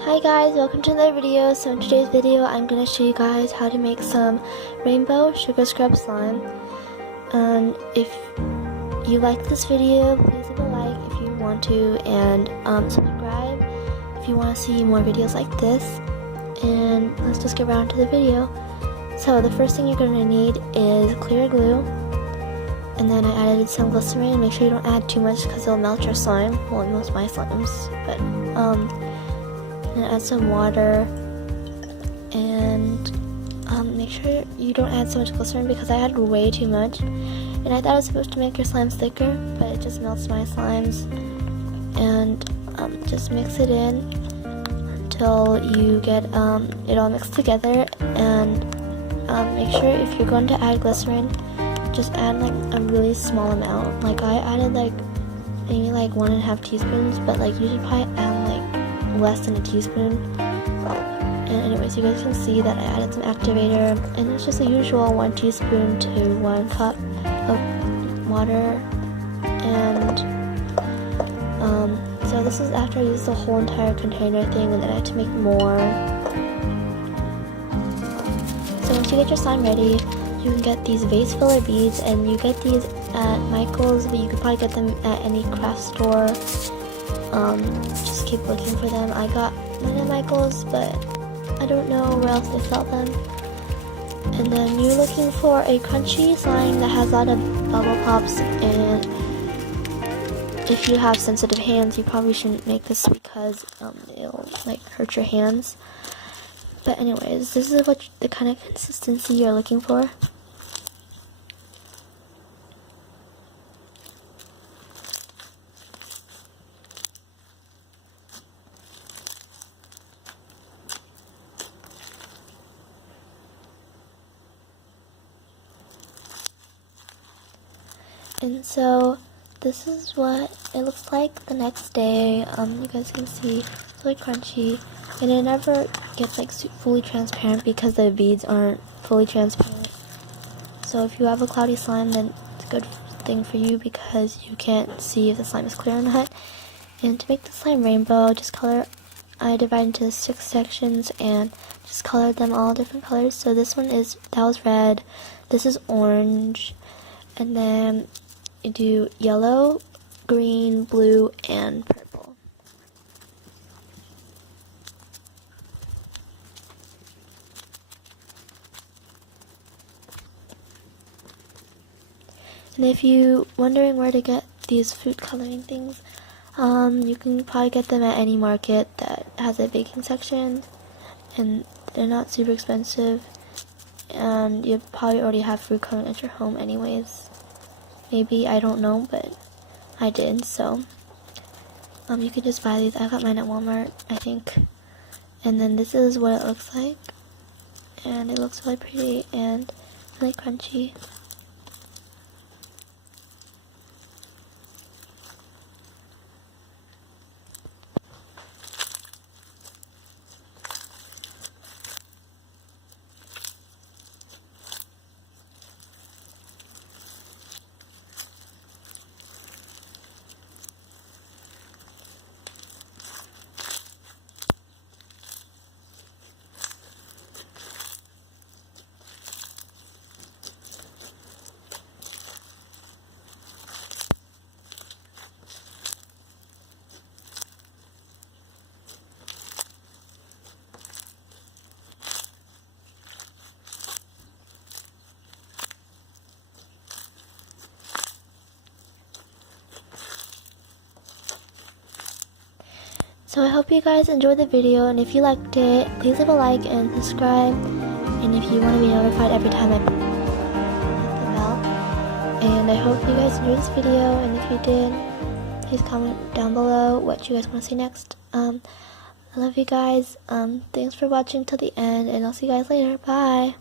Hi guys, welcome to another video. So in today's video I'm going to show you guys how to make some rainbow sugar scrub slime. And if you like this video, please leave a like if you want to, and subscribe if you want to see more videos like this. And let's just get around to the video. So the first thing you're going to need is clear glue. And then I added some glycerin. Make sure you don't add too much because it'll melt your slime. Well, it melts my slimes, but and add some water, and make sure you don't add so much glycerin because I added way too much, and I thought it was supposed to make your slimes thicker, but it just melts my slimes. And just mix it in until you get it all mixed together. And make sure if you're going to add glycerin, just add like a really small amount. Like I added like maybe like 1.5 teaspoons, but like you should probably add like less than a teaspoon. And anyways, you guys can see that I added some activator, and it's just the usual 1 teaspoon to 1 cup of water. And so this is after I used the whole entire container thing, and then I had to make more. So once you get your slime ready, you can get these Vase Filler Beads, and you get these at Michael's, but you could probably get them at any craft store. Just keep looking for them. I got mine at Michael's, but I don't know where else they sell them. And then you're looking for a crunchy slime that has a lot of bubble pops, and if you have sensitive hands, you probably shouldn't make this because it'll like hurt your hands. But anyways, this is what the kind of consistency you're looking for. And so this is what it looks like the next day. You guys can see it's really crunchy, and it never gets like fully transparent because the beads aren't fully transparent. So if you have a cloudy slime, then it's a good thing for you because you can't see if the slime is clear or not. And to make the slime rainbow, I divided into 6 sections and just colored them all different colors. So this one that was red, this is orange, and then you do yellow, green, blue, and purple. And if you're wondering where to get these food coloring things, you can probably get them at any market that has a baking section, and they're not super expensive, and you probably already have food coloring at your home anyways. Maybe, I don't know, but I did, so you can just buy these. I got mine at Walmart, I think. And then this is what it looks like, and it looks really pretty and really crunchy. So I hope you guys enjoyed the video, and if you liked it, please leave a like and subscribe. And if you want to be notified every time I post, hit the bell. And I hope you guys enjoyed this video, and if you did, please comment down below what you guys want to see next. I love you guys. Thanks for watching till the end, and I'll see you guys later. Bye!